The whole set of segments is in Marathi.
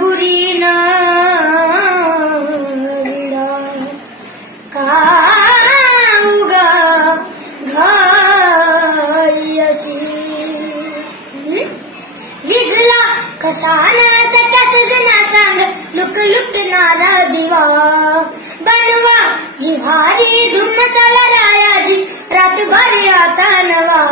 बुरी न विडा का उगा घाई अशी विजला कसा नाचा सजना सांग लुक लुकणारा दिवा बनवा जिव्हारी धुम मसाला रायाजी रातभर आता नवा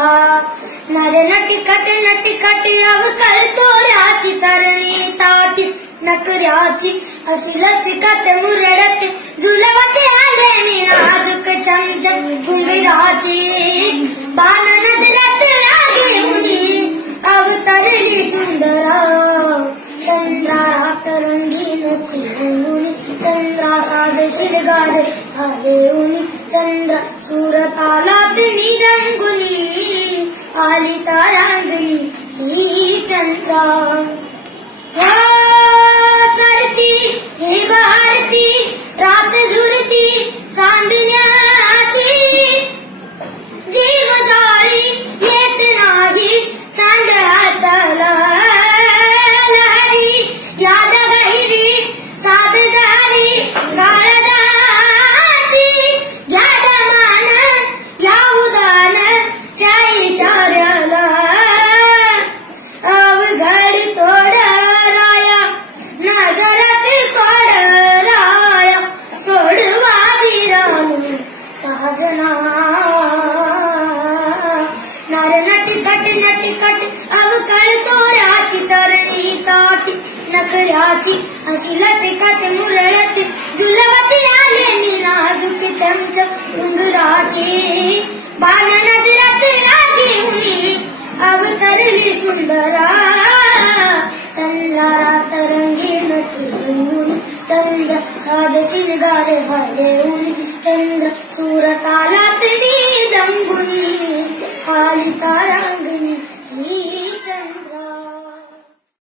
नर नटखट नटखट अवकळ तोऱ्याची तरणी ताटी नकऱ्याची अशी लचकत मुरडत झुलवते आले मी नाजूक चमचम घुंगराची बाण नजरात लागे मुनी अवतरली सुंदरा चंद्रात रंगीन फुलमुनी चंद्रा साजशील गार भालेउनी चंद्र सुरतालात मी रंगुनी आली तारांगणी ही चंद्रा ह्या सरती हे भारती रात झुरती चांदण्याची जीव जाळी येत नाही चांद हाताला लहरी याद गहिरी साध जारी गाळदाची घ्याद मान या उदान च्या इशाऱ्याला अवघड तोड राया नजराचे कोड राया सोडवा विराम साजना नर नटखट नटखट अवकळ तोऱ्याची तरणी ताटी नकऱ्याची अशी लचकत मुरडत झुलवती आले मी नाजूक चमचम घुंगराची बाण नजरात लागे मुनी अवतरली सुंदरा चंद्रात रंगीन रंगुनी चंद्र साध शिनगार हरेउनी चंद्र सुरत